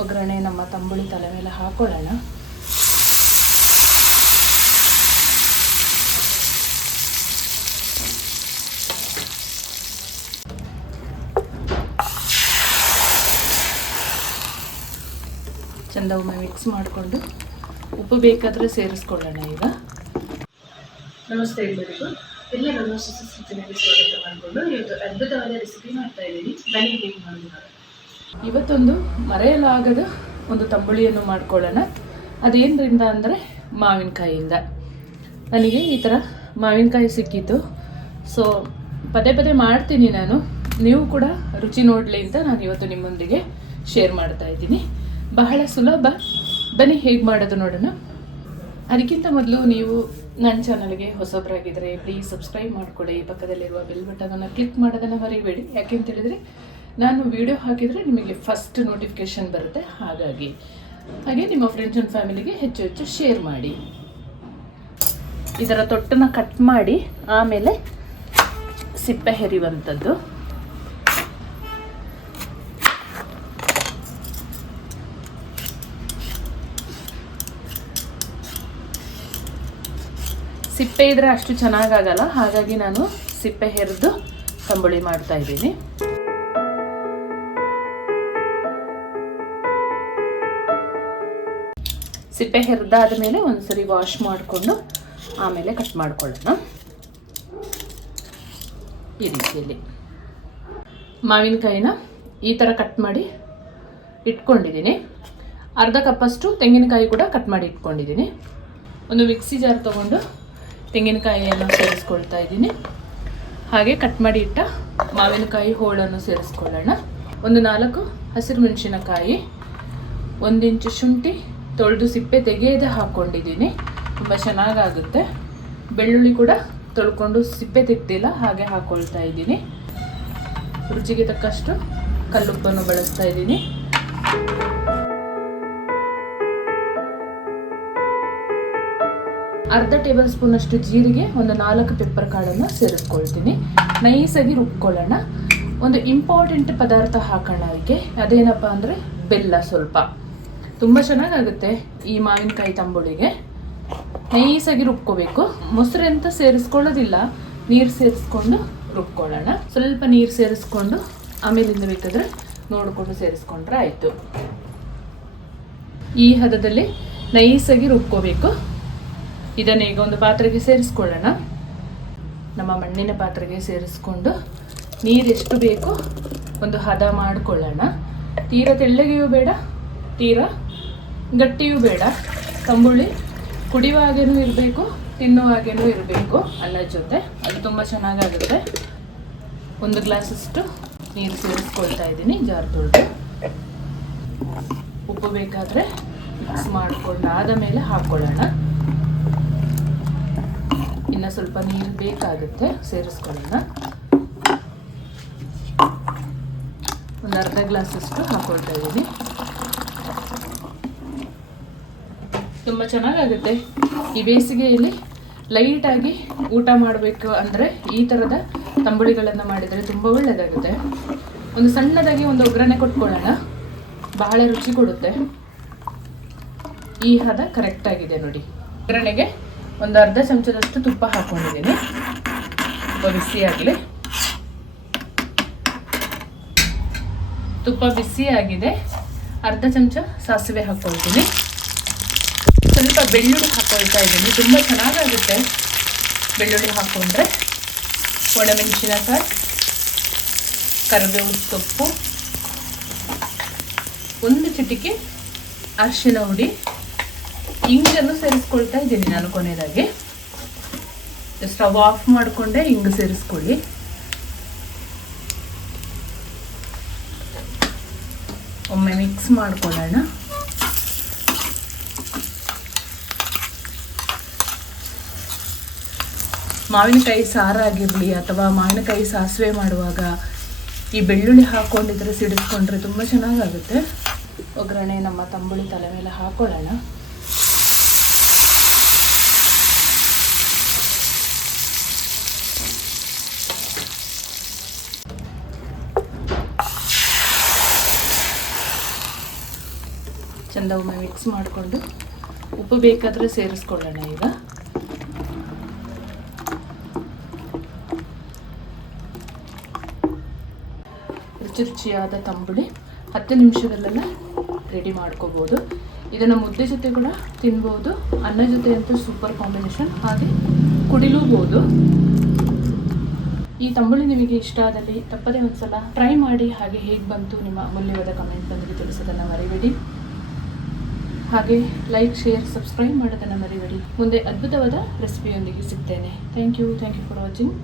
ಒಗ್ಗರಣೆ ನಮ್ಮ ತಂಬುಳಿ ತಲೆ ಮೇಲೆ ಹಾಕೊಳ್ಳೋಣ. ಚೆಂದ ಒಮ್ಮೆ ಮಿಕ್ಸ್ ಮಾಡಿಕೊಂಡು ಉಪ್ಪು ಬೇಕಾದರೆ ಸೇರಿಸ್ಕೊಳ್ಳೋಣ ಈಗ. ನಮಸ್ತೆ ಎಲ್ಲರಿಗೂ ಎಲ್ಲ ಸ್ವಾಗತ ಮಾಡಿಕೊಂಡು ಇವತ್ತು ಅದ್ಭುತವಾದ ರೆಸಿಪಿ ಮಾಡ್ತಾ ಇದ್ದೀನಿ. ಬನ್ನಿ ಹೇಗೆ ಮಾಡೋದು ಇವತ್ತೊಂದು ಮರೆಯಲಾಗದ ಒಂದು ತಂಬುಳಿಯನ್ನು ಮಾಡ್ಕೊಳ್ಳೋಣ. ಅದೇನರಿಂದ ಅಂದರೆ ಮಾವಿನಕಾಯಿಯಿಂದ. ನನಗೆ ಈ ಥರ ಮಾವಿನಕಾಯಿ ಸಿಕ್ಕಿತ್ತು. ಸೊ ಪದೇ ಪದೇ ಮಾಡ್ತೀನಿ ನಾನು. ನೀವು ಕೂಡ ರುಚಿ ನೋಡಲಿ ಅಂತ ನಾನು ಇವತ್ತು ನಿಮ್ಮೊಂದಿಗೆ ಶೇರ್ ಮಾಡ್ತಾ ಇದ್ದೀನಿ. ಬಹಳ ಸುಲಭ. ಬನ್ನಿ, ಹೇಗೆ ಮಾಡೋದು ನೋಡೋಣ. ಅದಕ್ಕಿಂತ ಮೊದಲು ನೀವು ನನ್ನ ಚಾನಲ್ಗೆ ಹೊಸಬರಾಗಿದ್ದರೆ ಪ್ಲೀಸ್ ಸಬ್ಸ್ಕ್ರೈಬ್ ಮಾಡ್ಕೊಳ್ಳಿ. ಪಕ್ಕದಲ್ಲಿರುವ ಬೆಲ್ ಬಟನನ್ನು ಕ್ಲಿಕ್ ಮಾಡೋದನ್ನು ಮರಿಬೇಡಿ. ಯಾಕೆ ಅಂತ ಹೇಳಿದರೆ ನಾನು ವಿಡಿಯೋ ಹಾಕಿದರೆ ನಿಮಗೆ ಫಸ್ಟ್ ನೋಟಿಫಿಕೇಷನ್ ಬರುತ್ತೆ. ಹಾಗಾಗಿ, ಹಾಗೆ ನಿಮ್ಮ ಫ್ರೆಂಡ್ಸ್ ಆ್ಯಂಡ್ ಫ್ಯಾಮಿಲಿಗೆ ಹೆಚ್ಚು ಹೆಚ್ಚು ಶೇರ್ ಮಾಡಿ. ಇದರ ತೊಟ್ಟನ್ನು ಕಟ್ ಮಾಡಿ, ಆಮೇಲೆ ಸಿಪ್ಪೆ ಹೆರಿಯುವಂಥದ್ದು ಸಿಪ್ಪೆ ಇದ್ರೆ ಅಷ್ಟು ಚೆನ್ನಾಗಾಗಲ್ಲ ಹಾಗಾಗಿ ನಾನು ಸಿಪ್ಪೆ ಹೆರೆದು ತಂಬುಳಿ ಮಾಡ್ತಾ ಇದ್ದೀನಿ. ಸಿಪ್ಪೆ ಹೆರಿದಾದ ಮೇಲೆ ಒಂದ್ಸರಿ ವಾಶ್ ಮಾಡಿಕೊಂಡು ಆಮೇಲೆ ಕಟ್ ಮಾಡ್ಕೊಳ್ಳೋಣ. ಈ ರೀತಿಯಲ್ಲಿ. ಮಾವಿನಕಾಯಿನ ಈ ಥರ ಕಟ್ ಮಾಡಿ ಇಟ್ಕೊಂಡಿದ್ದೀನಿ. ಅರ್ಧ ಕಪ್ಪಷ್ಟು ತೆಂಗಿನಕಾಯಿ ಕೂಡ ಕಟ್ ಮಾಡಿ ಇಟ್ಕೊಂಡಿದ್ದೀನಿ. ಒಂದು ಮಿಕ್ಸಿ ಜಾರ್ ತೊಗೊಂಡು ತೆಂಗಿನಕಾಯಿಯನ್ನು ಸೇರಿಸ್ಕೊಳ್ತಾ ಇದ್ದೀನಿ. ಹಾಗೆ ಕಟ್ ಮಾಡಿ ಇಟ್ಟ ಮಾವಿನಕಾಯಿ ಹೋಳನ್ನು ಸೇರಿಸ್ಕೊಳ್ಳೋಣ. ಒಂದು ನಾಲ್ಕು ಹಸಿರು ಮೆಣಸಿನಕಾಯಿ ಒಂದಿಂಚು ಶುಂಠಿ ತೊಳೆದು ಸಿಪ್ಪೆ ತೆಗೆಯದೆ ಹಾಕ್ಕೊಂಡಿದ್ದೀನಿ. ತುಂಬ ಚೆನ್ನಾಗಾಗುತ್ತೆ. ಬೆಳ್ಳುಳ್ಳಿ ಕೂಡ ತೊಳ್ಕೊಂಡು ಸಿಪ್ಪೆ ತೆಗ್ದಿಲ್ಲ, ಹಾಗೆ ಹಾಕ್ಕೊಳ್ತಾ ಇದ್ದೀನಿ. ರುಚಿಗೆ ತಕ್ಕಷ್ಟು ಕಲ್ಲುಪ್ಪನ್ನು ಬಳಸ್ತಾ ಇದ್ದೀನಿ. ಅರ್ಧ ಟೇಬಲ್ ಸ್ಪೂನ್ ಅಷ್ಟು ಜೀರಿಗೆ, ಒಂದು ನಾಲ್ಕು ಪೆಪ್ಪರ್ ಕಾಳನ್ನು ಸೇರಿಸ್ಕೊಳ್ತೀನಿ. ನೈಸಾಗಿ ರುಬ್ಕೊಳ್ಳೋಣ. ಒಂದು ಇಂಪಾರ್ಟೆಂಟ್ ಪದಾರ್ಥ ಹಾಕೋಣ ಅದಕ್ಕೆ ಅದೇನಪ್ಪ ಅಂದರೆ ಬೆಲ್ಲ ಸ್ವಲ್ಪ. ತುಂಬ ಚೆನ್ನಾಗಾಗುತ್ತೆ ಈ ಮಾವಿನಕಾಯಿ ತಂಬುಳಿಗೆ. ನೈಸಾಗಿ ರುಬ್ಕೋಬೇಕು. ಮೊಸರು ಅಂತ ಸೇರಿಸ್ಕೊಳ್ಳೋದಿಲ್ಲ. ನೀರು ಸೇರಿಸ್ಕೊಂಡು ರುಬ್ಕೊಳ್ಳೋಣ. ಸ್ವಲ್ಪ ನೀರು ಸೇರಿಸ್ಕೊಂಡು ಆಮೇಲಿಂದ ಬೇಕಾದರೆ ನೋಡಿಕೊಂಡು ಸೇರಿಸ್ಕೊಂಡ್ರೆ ಆಯಿತು. ಈ ಹದದಲ್ಲಿ ನೈಸಾಗಿ ರುಬ್ಕೋಬೇಕು. ಇದನ್ನ ಈಗ ಒಂದು ಪಾತ್ರೆಗೆ ಸೇರಿಸ್ಕೊಳ್ಳೋಣ. ನಮ್ಮ ಮಣ್ಣಿನ ಪಾತ್ರೆಗೆ ಸೇರಿಸ್ಕೊಂಡು ನೀರು ಎಷ್ಟು ಬೇಕೋ ಒಂದು ಹದ ಮಾಡಿಕೊಳ್ಳೋಣ. ತೀರ ತೆಳ್ಳಗೆಯೂ ಬೇಡ ತೀರ, ಗಟ್ಟಿಯೂ ಬೇಡ. ತಂಬುಳಿ ಕುಡಿಯುವಾಗೇನೂ ಇರಬೇಕು, ತಿನ್ನುವ ಹಾಗೇನೂ ಇರಬೇಕು. ಅನ್ನದ ಜೊತೆ ಅದು ತುಂಬ ಚೆನ್ನಾಗಾಗುತ್ತೆ. ಒಂದು ಗ್ಲಾಸಷ್ಟು ನೀರು ಸೇರಿಸ್ಕೊಳ್ತಾ ಇದ್ದೀನಿ, ಜಾರ್ ತೊಳೆದು. ಉಪ್ಪು ಬೇಕಾದರೆ ಮಿಕ್ಸ್ ಮಾಡಿಕೊಂಡು ಆದ ಮೇಲೆ ಹಾಕ್ಕೊಳ್ಳೋಣ ಇನ್ನು ಸ್ವಲ್ಪ ನೀರು ಬೇಕಾಗುತ್ತೆ, ಸೇರಿಸ್ಕೊಳ್ಳೋಣ. ಒಂದು ಅರ್ಧ ಗ್ಲಾಸಷ್ಟು ಹಾಕ್ಕೊಳ್ತಾ ಇದ್ದೀನಿ. ತುಂಬ ಚೆನ್ನಾಗಾಗುತ್ತೆ. ಈ ಬೇಸಿಗೆಯಲ್ಲಿ ಲೈಟಾಗಿ ಊಟ ಮಾಡಬೇಕು ಅಂದರೆ ಈ ಥರದ ತಂಬುಳಿಗಳನ್ನು ಮಾಡಿದರೆ ತುಂಬ ಒಳ್ಳೆಯದಾಗುತ್ತೆ ಒಂದು ಸಣ್ಣದಾಗಿ ಒಂದು ಒಗ್ಗರಣೆ ಕೊಟ್ಕೊಳ್ಳೋಣ. ಬಹಳ ರುಚಿ ಕೊಡುತ್ತೆ. ಈ ಹದ ಕರೆಕ್ಟಾಗಿದೆ ನೋಡಿ. ಒಗ್ಗರಣೆಗೆ ಒಂದು ಅರ್ಧ ಚಮಚದಷ್ಟು ತುಪ್ಪ ಹಾಕೊಂಡಿದ್ದೀನಿ. ಬಿಸಿ ಬಿಸಿಯಾಗಲಿ ತುಪ್ಪ ಬಿಸಿಯಾಗಿದೆ ಅರ್ಧ ಚಮಚ ಸಾಸಿವೆ ಹಾಕ್ಕೊಳ್ತೀನಿ. ಸ್ವಲ್ಪ ಬೆಳ್ಳುಳ್ಳಿ ಹಾಕೊಳ್ತಾ ಇದ್ದೀನಿ. ತುಂಬ ಚೆನ್ನಾಗಾಗುತ್ತೆ ಬೆಳ್ಳುಳ್ಳಿ ಹಾಕೊಂಡ್ರೆ. ಒಣಮೆಣಸಿನಕಾಯಿ ಕರಿಬೇವು ಸೊಪ್ಪು, ಒಂದು ಚಿಟಿಕೆ ಅರಿಶಿನ ಹುಡಿ ಇಂಗನ್ನು ಸೇರಿಸ್ಕೊಳ್ತಾ ಇದ್ದೀನಿ ನಾನು ಕೊನೆಯದಾಗಿ. ಸ್ಟವ್ ಆಫ್ ಮಾಡಿಕೊಂಡೆ ಇಂಗು ಸೇರಿಸ್ಕೊಳ್ಳಿ. ಒಮ್ಮೆ ಮಿಕ್ಸ್ ಮಾಡ್ಕೊಳ್ಳೋಣ. ಮಾವಿನಕಾಯಿ ಸಾರಾಗಿರಲಿ ಅಥವಾ ಮಾವಿನಕಾಯಿ ಸಾಸಿವೆ ಮಾಡುವಾಗ ಈ ಬೆಳ್ಳುಳ್ಳಿ ಹಾಕ್ಕೊಂಡಿದ್ರೆ ಸಿಡಿಸ್ಕೊಂಡ್ರೆ ತುಂಬ ಚೆನ್ನಾಗಾಗುತ್ತೆ. ಒಗ್ಗರಣೆ ನಮ್ಮ ತಂಬುಳಿ ತಲೆ ಮೇಲೆ ಹಾಕೊಳ್ಳೋಣ. ಚೆಂದ ಒಮ್ಮೆ ಮಿಕ್ಸ್ ಮಾಡಿಕೊಂಡು ಉಪ್ಪು ಬೇಕಾದರೆ ಸೇರಿಸ್ಕೊಳ್ಳೋಣ ಈಗ. ರುಚಿ ತಂಬುಳಿ ಹತ್ತು ನಿಮಿಷದಲ್ಲೆಲ್ಲ ರೆಡಿ ಮಾಡ್ಕೋಬೋದು. ಇದನ್ನು ಮುದ್ದೆ ಜೊತೆ ಕೂಡ ತಿನ್ಬೋದು. ಅನ್ನ ಜೊತೆ ಅಂತೂ ಸೂಪರ್ ಕಾಂಬಿನೇಷನ್ ಹಾಗೆ ಕುಡಿಲೂಬೋದು. ಈ ತಂಬುಳಿ ನಿಮಗೆ ಇಷ್ಟ ಆದಲ್ಲಿ ತಪ್ಪದೇ ಒಂದ್ಸಲ ಟ್ರೈ ಮಾಡಿ ಹಾಗೆ ಹೇಗೆ ಬಂತು ನಿಮ್ಮ ಅಮೂಲ್ಯವಾದ ಕಮೆಂಟ್ ಬಂದರೆ ತಿಳಿಸೋದನ್ನು ಮರಿಬೇಡಿ. ಹಾಗೆ ಲೈಕ್ ಶೇರ್ ಸಬ್ಸ್ಕ್ರೈಬ್ ಮಾಡೋದನ್ನು ಮರಿಬೇಡಿ. ಮುಂದೆ ಅದ್ಭುತವಾದ ರೆಸಿಪಿಯೊಂದಿಗೆ ಸಿಗ್ತೇನೆ. Thank you thank you for watching